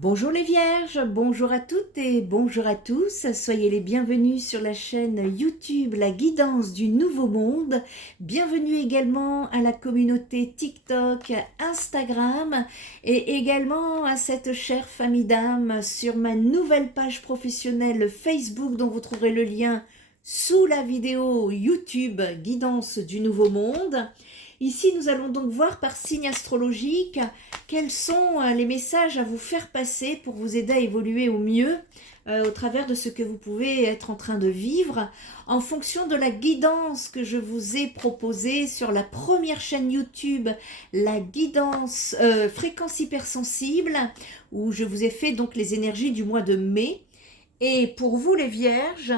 Bonjour les vierges, bonjour à toutes et bonjour à tous. Soyez les bienvenus sur la chaîne YouTube La Guidance du Nouveau Monde. Bienvenue également à la communauté TikTok, Instagram et également à cette chère famille d'âmes sur ma nouvelle page professionnelle Facebook dont vous trouverez le lien sous la vidéo YouTube Guidance du Nouveau Monde. Ici, nous allons donc voir par signe astrologique quels sont les messages à vous faire passer pour vous aider à évoluer au mieux au travers de ce que vous pouvez être en train de vivre en fonction de la guidance que je vous ai proposée sur la première chaîne YouTube, la guidance fréquence hypersensible, où je vous ai fait donc les énergies du mois de mai. Et pour vous les vierges,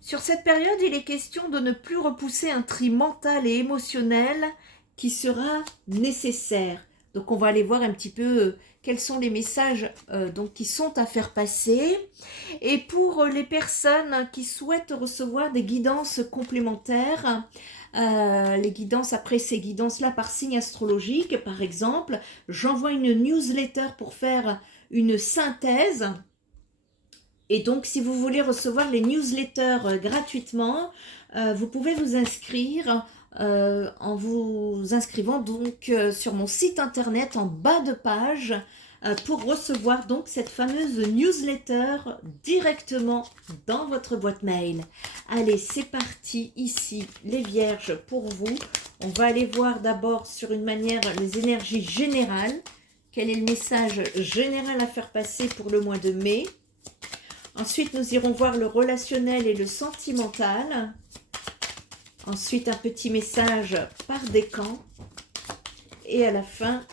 sur cette période, il est question de ne plus repousser un tri mental et émotionnel qui sera nécessaire. Donc on va aller voir un petit peu quels sont les messages donc, qui sont à faire passer. Et pour les personnes qui souhaitent recevoir des guidances complémentaires, les guidances après ces guidances-là par signe astrologique, par exemple, j'envoie une newsletter pour faire une synthèse. Et donc, si vous voulez recevoir les newsletters gratuitement, vous pouvez vous inscrire en vous inscrivant donc sur mon site internet en bas de page pour recevoir donc cette fameuse newsletter directement dans votre boîte mail. Allez, c'est parti ici, les vierges, pour vous. On va aller voir d'abord sur une manière les énergies générales. Quel est le message général à faire passer pour le mois de mai ? Ensuite, nous irons voir le relationnel et le sentimental. Ensuite, un petit message par décan. Et à la fin,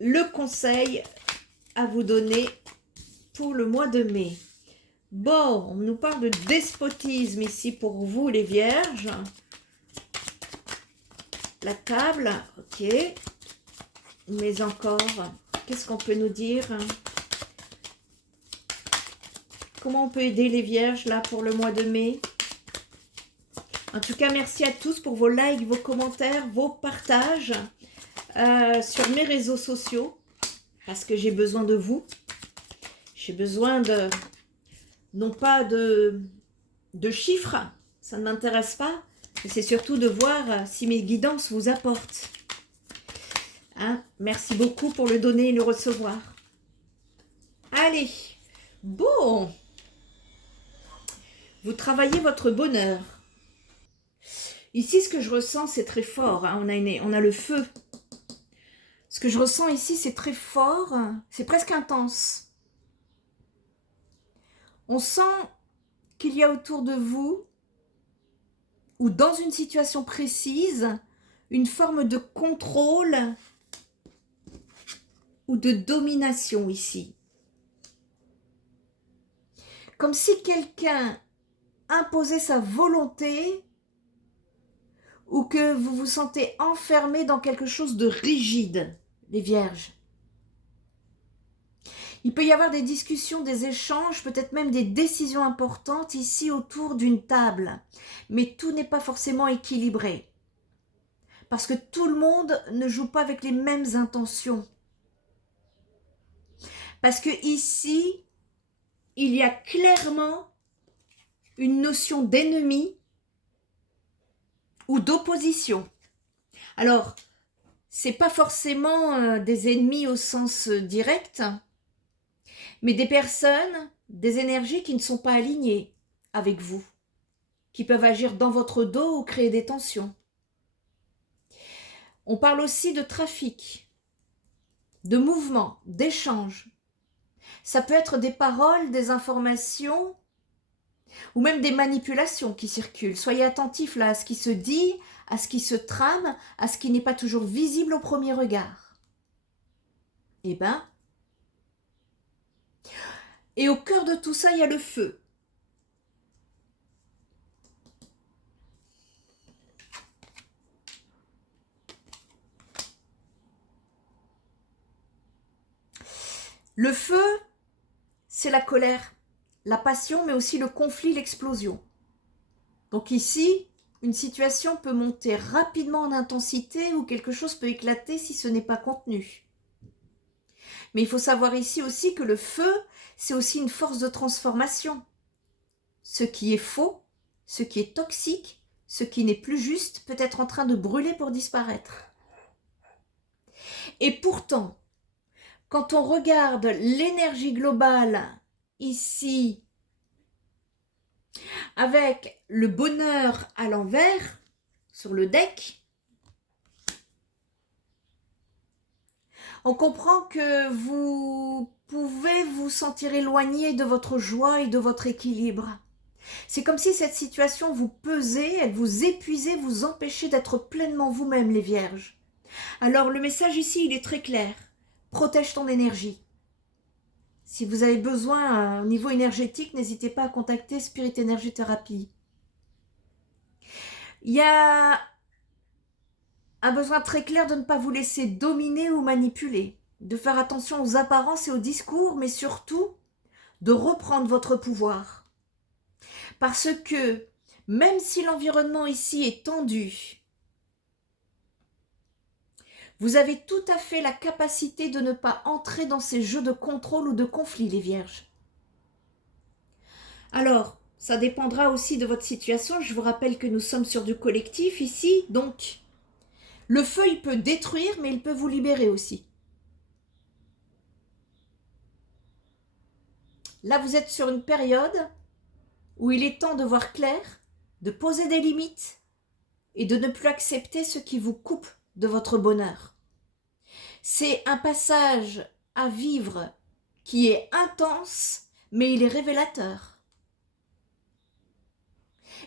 le conseil à vous donner pour le mois de mai. Bon, on nous parle de despotisme ici pour vous, les vierges. La table, ok. Mais encore, qu'est-ce qu'on peut nous dire ? Comment on peut aider les vierges là pour le mois de mai? En tout cas, merci à tous pour vos likes, vos commentaires, vos partages sur mes réseaux sociaux. Parce que j'ai besoin de vous. J'ai besoin de, non pas de chiffres, ça ne m'intéresse pas. Mais c'est surtout de voir si mes guidances vous apportent. Hein? Merci beaucoup pour le donner et le recevoir. Allez, bon. Vous travaillez votre bonheur. Ici, ce que je ressens, c'est très fort. Hein. On a le feu. Ce que je ressens ici, c'est très fort. C'est presque intense. On sent qu'il y a autour de vous, ou dans une situation précise, une forme de contrôle ou de domination ici. Comme si quelqu'un imposait sa volonté ou que vous vous sentez enfermé dans quelque chose de rigide, les vierges. Il peut y avoir des discussions, des échanges, peut-être même des décisions importantes ici autour d'une table. Mais tout n'est pas forcément équilibré. Parce que tout le monde ne joue pas avec les mêmes intentions. Parce que ici, il y a clairement une notion d'ennemi ou d'opposition. Alors, c'est pas forcément des ennemis au sens direct, mais des personnes, des énergies qui ne sont pas alignées avec vous, qui peuvent agir dans votre dos ou créer des tensions. On parle aussi de trafic, de mouvement, d'échange. Ça peut être des paroles, des informations ou même des manipulations qui circulent. Soyez attentifs là à ce qui se dit, à ce qui se trame, à ce qui n'est pas toujours visible au premier regard. Et au cœur de tout ça, il y a le feu. Le feu, c'est la colère, la passion, mais aussi le conflit, l'explosion. Donc ici, une situation peut monter rapidement en intensité ou quelque chose peut éclater si ce n'est pas contenu. Mais il faut savoir ici aussi que le feu, c'est aussi une force de transformation. Ce qui est faux, ce qui est toxique, ce qui n'est plus juste peut être en train de brûler pour disparaître. Et pourtant, quand on regarde l'énergie globale ici, avec le bonheur à l'envers, sur le deck, on comprend que vous pouvez vous sentir éloigné de votre joie et de votre équilibre. C'est comme si cette situation vous pesait, elle vous épuisait, vous empêchait d'être pleinement vous-même, les vierges. Alors le message ici, il est très clair. Protège ton énergie. Si vous avez besoin au niveau énergétique, n'hésitez pas à contacter Spirit Energy Therapy. Il y a un besoin très clair de ne pas vous laisser dominer ou manipuler, de faire attention aux apparences et aux discours, mais surtout de reprendre votre pouvoir. Parce que même si l'environnement ici est tendu, vous avez tout à fait la capacité de ne pas entrer dans ces jeux de contrôle ou de conflit, les vierges. Alors, ça dépendra aussi de votre situation. Je vous rappelle que nous sommes sur du collectif ici, donc le feu, il peut détruire, mais il peut vous libérer aussi. Là, vous êtes sur une période où il est temps de voir clair, de poser des limites et de ne plus accepter ce qui vous coupe de votre bonheur. C'est un passage à vivre qui est intense, mais il est révélateur.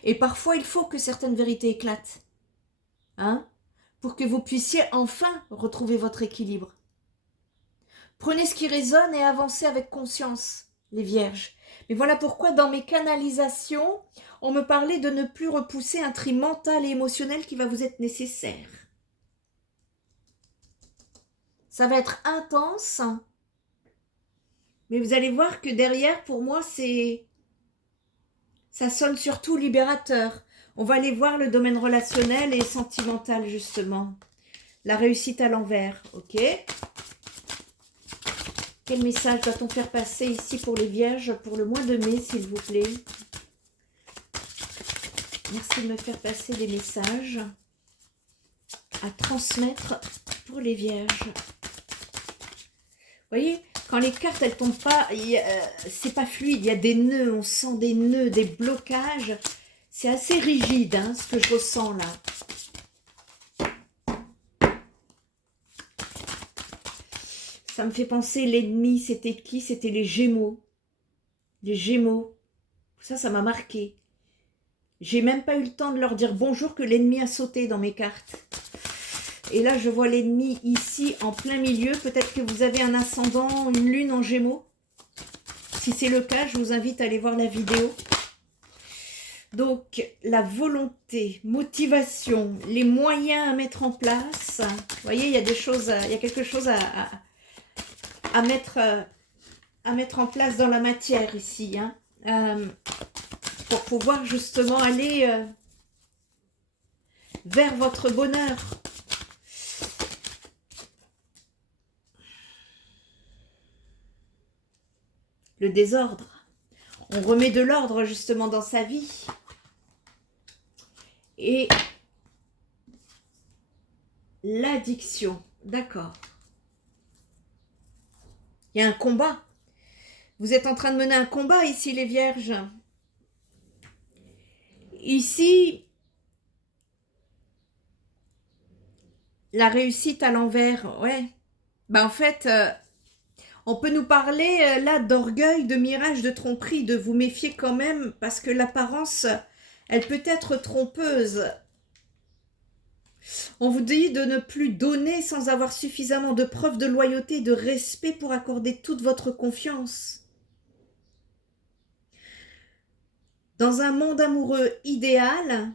Et parfois, il faut que certaines vérités éclatent, pour que vous puissiez enfin retrouver votre équilibre. Prenez ce qui résonne et avancez avec conscience, les vierges. Mais voilà pourquoi dans mes canalisations, on me parlait de ne plus repousser un tri mental et émotionnel qui va vous être nécessaire. Ça va être intense, mais vous allez voir que derrière, pour moi, ça sonne surtout libérateur. On va aller voir le domaine relationnel et sentimental, justement. La réussite à l'envers, ok ? Quel message doit-on faire passer ici pour les vierges pour le mois de mai, s'il vous plaît? Merci de me faire passer des messages à transmettre pour les vierges. Vous voyez, quand les cartes, elles tombent pas, c'est pas fluide, il y a des nœuds, on sent des nœuds, des blocages. C'est assez rigide, ce que je ressens là. Ça me fait penser, l'ennemi, c'était qui? C'était les Gémeaux. Les Gémeaux. Ça m'a marqué. J'ai même pas eu le temps de leur dire bonjour que l'ennemi a sauté dans mes cartes. Et là, je vois l'ennemi ici, en plein milieu. Peut-être que vous avez un ascendant, une lune en Gémeaux. Si c'est le cas, je vous invite à aller voir la vidéo. Donc, la volonté, motivation, les moyens à mettre en place. Vous voyez, il y a des choses, il y a quelque chose à mettre en place dans la matière ici, pour pouvoir justement aller vers votre bonheur. Le désordre. On remet de l'ordre justement dans sa vie. Et l'addiction, d'accord. Il y a un combat. Vous êtes en train de mener un combat ici, les vierges. Ici, la réussite à l'envers, ouais. En fait, on peut nous parler là d'orgueil, de mirage, de tromperie, de vous méfier quand même, parce que l'apparence, elle peut être trompeuse. On vous dit de ne plus donner sans avoir suffisamment de preuves de loyauté et de respect pour accorder toute votre confiance. Dans un monde amoureux idéal,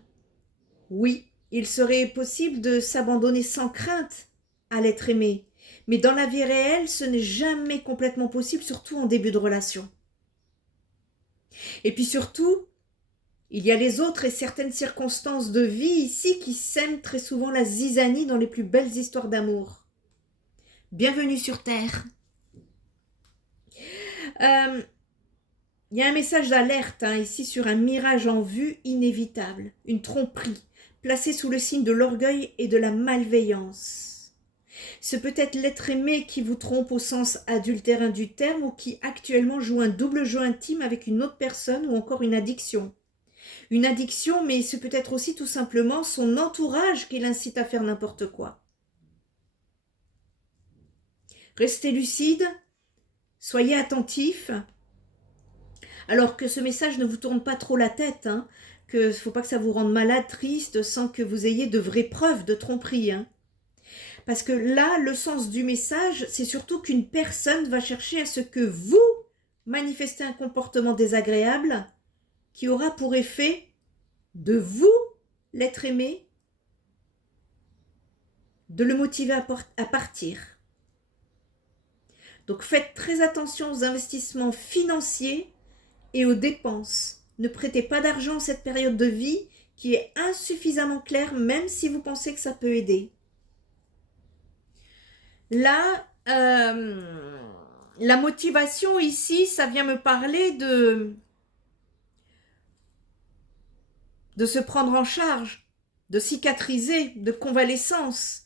oui, il serait possible de s'abandonner sans crainte à l'être aimé. Mais dans la vie réelle, ce n'est jamais complètement possible, surtout en début de relation. Et puis surtout, il y a les autres et certaines circonstances de vie ici qui sèment très souvent la zizanie dans les plus belles histoires d'amour. Bienvenue sur Terre. Il y a un message d'alerte ici sur un mirage en vue inévitable, une tromperie, placée sous le signe de l'orgueil et de la malveillance. C'est peut-être l'être aimé qui vous trompe au sens adultérin du terme ou qui actuellement joue un double jeu intime avec une autre personne ou encore une addiction. Une addiction, mais c'est peut-être aussi tout simplement son entourage qui l'incite à faire n'importe quoi. Restez lucide, soyez attentif. Alors que ce message ne vous tourne pas trop la tête, qu'il ne faut pas que ça vous rende malade, triste, sans que vous ayez de vraies preuves de tromperie. Parce que là, le sens du message, c'est surtout qu'une personne va chercher à ce que vous manifestez un comportement désagréable qui aura pour effet de vous, l'être aimé, de le motiver à partir. Donc faites très attention aux investissements financiers et aux dépenses. Ne prêtez pas d'argent en cette période de vie qui est insuffisamment claire, même si vous pensez que ça peut aider. Là, la motivation ici, ça vient me parler de se prendre en charge, de cicatriser, de convalescence,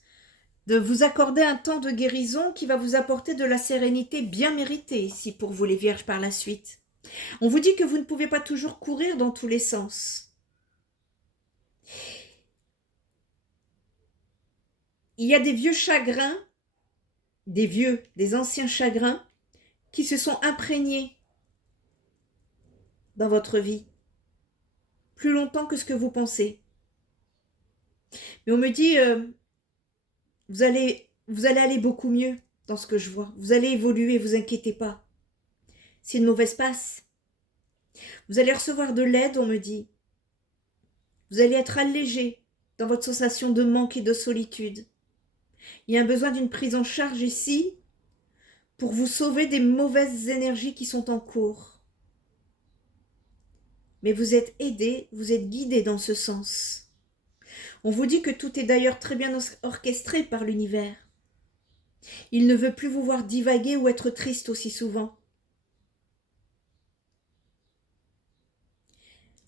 de vous accorder un temps de guérison qui va vous apporter de la sérénité bien méritée ici pour vous les vierges par la suite. On vous dit que vous ne pouvez pas toujours courir dans tous les sens. Il y a des vieux chagrins, des anciens chagrins qui se sont imprégnés dans votre vie plus longtemps que ce que vous pensez. Mais on me dit, vous allez aller beaucoup mieux dans ce que je vois. Vous allez évoluer, vous inquiétez pas. C'est une mauvaise passe. Vous allez recevoir de l'aide, on me dit. Vous allez être allégé dans votre sensation de manque et de solitude. Il y a un besoin d'une prise en charge ici pour vous sauver des mauvaises énergies qui sont en cours. Mais vous êtes aidé, vous êtes guidé dans ce sens. On vous dit que tout est d'ailleurs très bien orchestré par l'univers. Il ne veut plus vous voir divaguer ou être triste aussi souvent.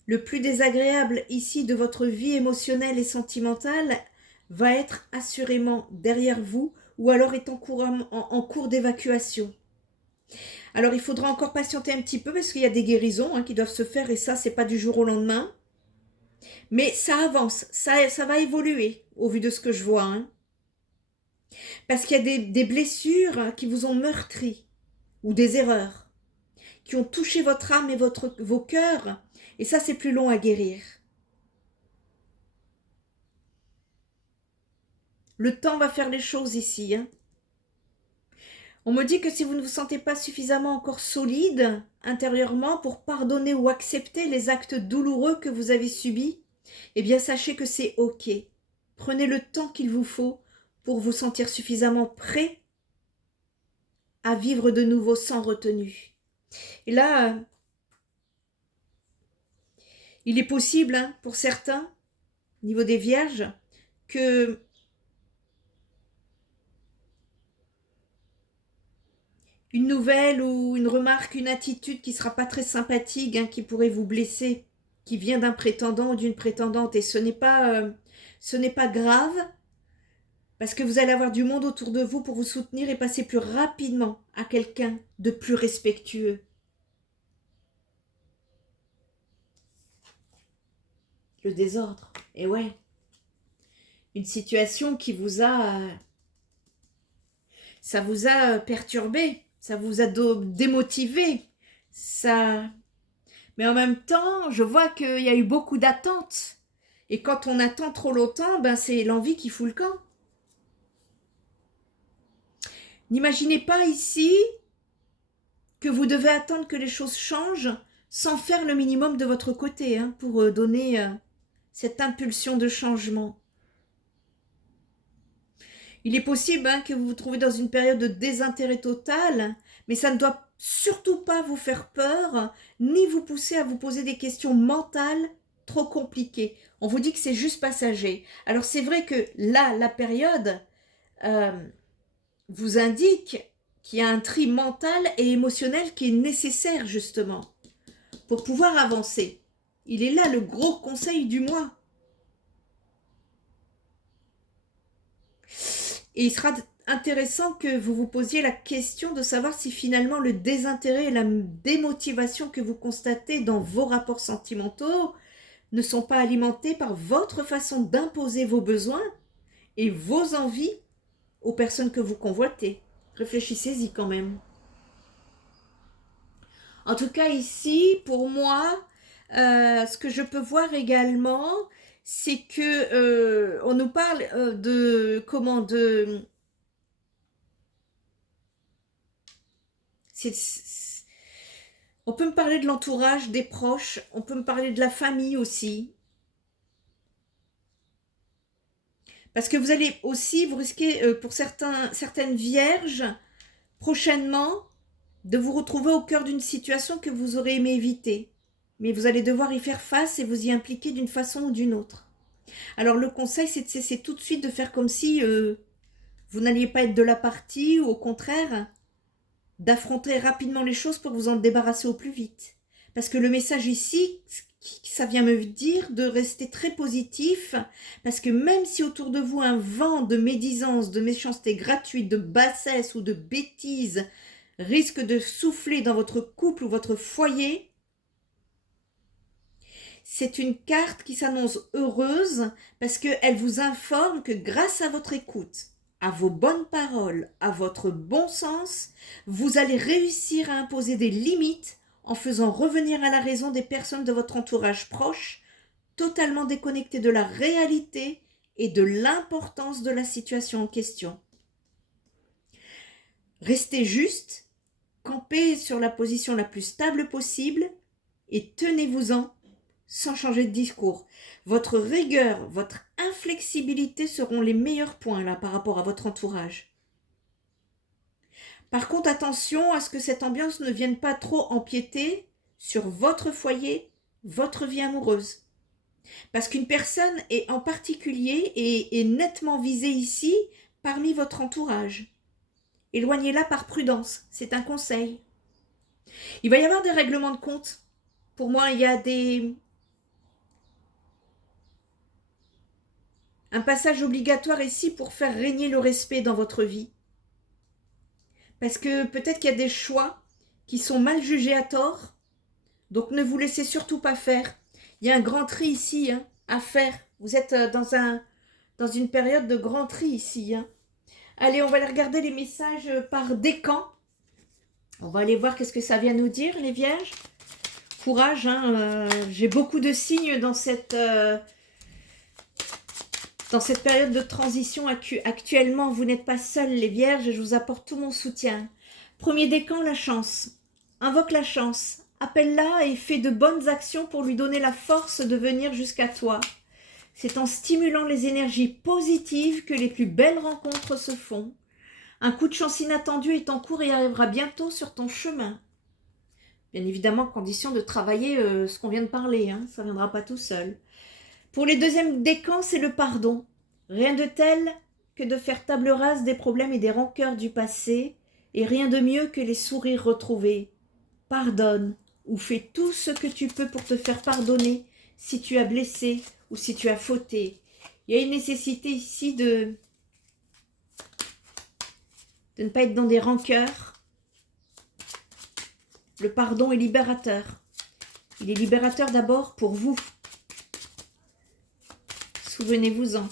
Le plus désagréable ici de votre vie émotionnelle et sentimentale va être assurément derrière vous ou alors est en cours d'évacuation. Alors il faudra encore patienter un petit peu parce qu'il y a des guérisons qui doivent se faire et ça c'est pas du jour au lendemain. Mais ça avance, ça va évoluer au vu de ce que je vois. Parce qu'il y a des blessures qui vous ont meurtri ou des erreurs qui ont touché votre âme et vos cœurs et ça c'est plus long à guérir. Le temps va faire les choses ici. On me dit que si vous ne vous sentez pas suffisamment encore solide intérieurement pour pardonner ou accepter les actes douloureux que vous avez subis, eh bien sachez que c'est ok. Prenez le temps qu'il vous faut pour vous sentir suffisamment prêt à vivre de nouveau sans retenue. Et là, il est possible pour certains, au niveau des vierges, que une nouvelle ou une remarque, une attitude qui ne sera pas très sympathique, qui pourrait vous blesser, qui vient d'un prétendant ou d'une prétendante. Et ce n'est pas grave, parce que vous allez avoir du monde autour de vous pour vous soutenir et passer plus rapidement à quelqu'un de plus respectueux. Le désordre, et ouais. Une situation qui vous a... ça vous a perturbé, ça vous a démotivé, ça... Mais en même temps, je vois qu'il y a eu beaucoup d'attentes. Et quand on attend trop longtemps, c'est l'envie qui fout le camp. N'imaginez pas ici que vous devez attendre que les choses changent sans faire le minimum de votre côté pour donner cette impulsion de changement. Il est possible que vous vous trouvez dans une période de désintérêt total, mais ça ne doit surtout pas vous faire peur, ni vous pousser à vous poser des questions mentales trop compliquées. On vous dit que c'est juste passager. Alors c'est vrai que là, la période vous indique qu'il y a un tri mental et émotionnel qui est nécessaire justement pour pouvoir avancer. Il est là le gros conseil du mois. Et il sera intéressant que vous vous posiez la question de savoir si finalement le désintérêt et la démotivation que vous constatez dans vos rapports sentimentaux ne sont pas alimentés par votre façon d'imposer vos besoins et vos envies aux personnes que vous convoitez. Réfléchissez-y quand même. En tout cas ici, pour moi, ce que je peux voir également, c'est que on nous parle on peut me parler de l'entourage, des proches, on peut me parler de la famille aussi. Parce que vous allez aussi, vous risquez pour certaines vierges, prochainement, de vous retrouver au cœur d'une situation que vous aurez aimé éviter. Mais vous allez devoir y faire face et vous y impliquer d'une façon ou d'une autre. Alors le conseil, c'est de cesser tout de suite de faire comme si vous n'alliez pas être de la partie, ou au contraire, d'affronter rapidement les choses pour vous en débarrasser au plus vite. Parce que le message ici, ça vient me dire de rester très positif, parce que même si autour de vous un vent de médisance, de méchanceté gratuite, de bassesse ou de bêtises risque de souffler dans votre couple ou votre foyer, c'est une carte qui s'annonce heureuse parce qu'elle vous informe que grâce à votre écoute, à vos bonnes paroles, à votre bon sens, vous allez réussir à imposer des limites en faisant revenir à la raison des personnes de votre entourage proche, totalement déconnectées de la réalité et de l'importance de la situation en question. Restez juste, campez sur la position la plus stable possible et tenez-vous-en sans changer de discours. Votre rigueur, votre inflexibilité seront les meilleurs points là par rapport à votre entourage. Par contre, attention à ce que cette ambiance ne vienne pas trop empiéter sur votre foyer, votre vie amoureuse. Parce qu'une personne est en particulier est nettement visée ici parmi votre entourage. Éloignez-la par prudence, c'est un conseil. Il va y avoir des règlements de compte. Pour moi, il y a un passage obligatoire ici pour faire régner le respect dans votre vie. Parce que peut-être qu'il y a des choix qui sont mal jugés à tort, donc ne vous laissez surtout pas faire. Il y a un grand tri ici à faire. Vous êtes dans une période de grand tri ici. Allez, on va aller regarder les messages par décan. On va aller voir qu'est-ce que ça vient nous dire, les vierges. Courage, j'ai beaucoup de signes dans cette période de transition actuellement. Vous n'êtes pas seuls, les vierges, et je vous apporte tout mon soutien. Premier décan, la chance. Invoque la chance. Appelle-la et fais de bonnes actions pour lui donner la force de venir jusqu'à toi. C'est en stimulant les énergies positives que les plus belles rencontres se font. Un coup de chance inattendu est en cours et arrivera bientôt sur ton chemin. Bien évidemment, condition de travailler ce qu'on vient de parler, ça ne viendra pas tout seul. Pour les deuxièmes décans, c'est le pardon. Rien de tel que de faire table rase des problèmes et des rancœurs du passé, et rien de mieux que les sourires retrouvés. Pardonne, ou fais tout ce que tu peux pour te faire pardonner si tu as blessé ou si tu as fauté. Il y a une nécessité ici de ne pas être dans des rancœurs. Le pardon est libérateur. Il est libérateur d'abord pour vous. Souvenez-vous-en.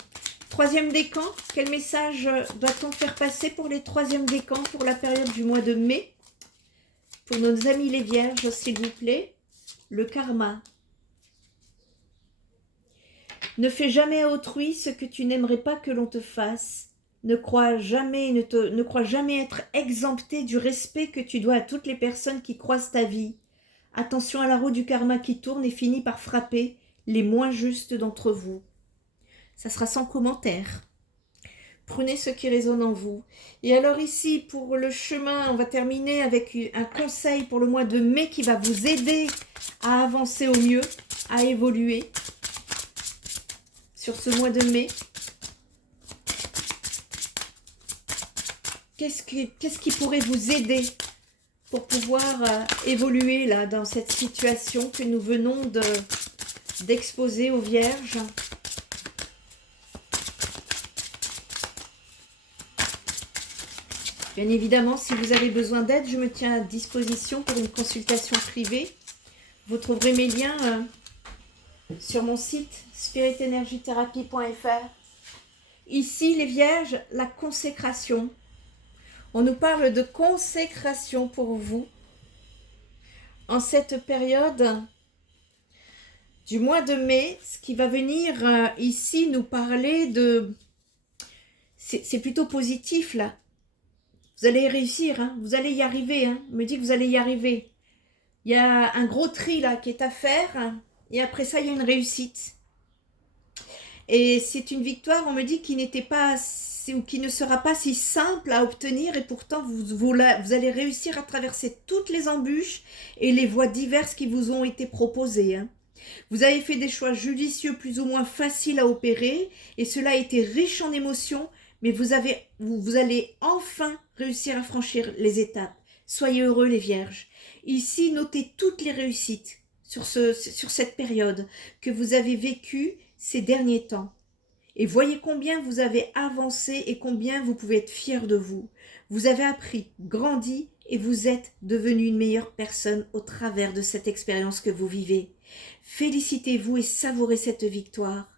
Troisième décan, quel message doit-on faire passer pour les troisièmes décans pour la période du mois de mai? Pour nos amis les vierges, s'il vous plaît, le karma. Ne fais jamais à autrui ce que tu n'aimerais pas que l'on te fasse. Ne crois jamais être exempté du respect que tu dois à toutes les personnes qui croisent ta vie. Attention à la roue du karma qui tourne et finit par frapper les moins justes d'entre vous. Ça sera sans commentaire. Prenez ce qui résonne en vous. Et alors ici, pour le chemin, on va terminer avec un conseil pour le mois de mai qui va vous aider à avancer au mieux, à évoluer sur ce mois de mai. qu'est-ce qui pourrait vous aider pour pouvoir évoluer là dans cette situation que nous venons d'exposer aux Vierges? Bien évidemment, si vous avez besoin d'aide, je me tiens à disposition pour une consultation privée. Vous trouverez mes liens sur mon site spiritenergytherapy.fr. Ici, les Vierges, la consécration. On nous parle de consécration pour vous en cette période du mois de mai, ce qui va venir ici nous parler de... C'est plutôt positif là. Vous allez réussir, hein, vous allez y arriver. Hein. On me dit que vous allez y arriver. Il y a un gros tri là qui est à faire. Et après ça, il y a une réussite. Et c'est une victoire, on me dit, qui n'était pas, ou qui ne sera pas si simple à obtenir. Et pourtant, vous allez réussir à traverser toutes les embûches et les voies diverses qui vous ont été proposées. Hein. Vous avez fait des choix judicieux plus ou moins faciles à opérer. Et cela a été riche en émotions. Mais vous allez enfin réussir à franchir les étapes. Soyez heureux les Vierges. Ici, notez toutes les réussites sur cette période que vous avez vécue ces derniers temps. Et voyez combien vous avez avancé et combien vous pouvez être fiers de vous. Vous avez appris, grandi et vous êtes devenu une meilleure personne au travers de cette expérience que vous vivez. Félicitez-vous et savourez cette victoire.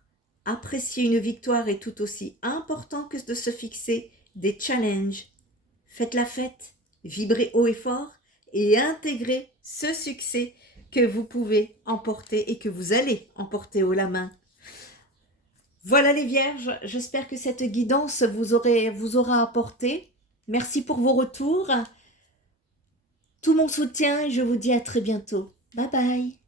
Apprécier une victoire est tout aussi important que de se fixer des challenges. Faites la fête, vibrez haut et fort et intégrez ce succès que vous pouvez emporter et que vous allez emporter haut la main. Voilà les Vierges, j'espère que cette guidance vous aura apporté. Merci pour vos retours. Tout mon soutien et je vous dis à très bientôt. Bye bye.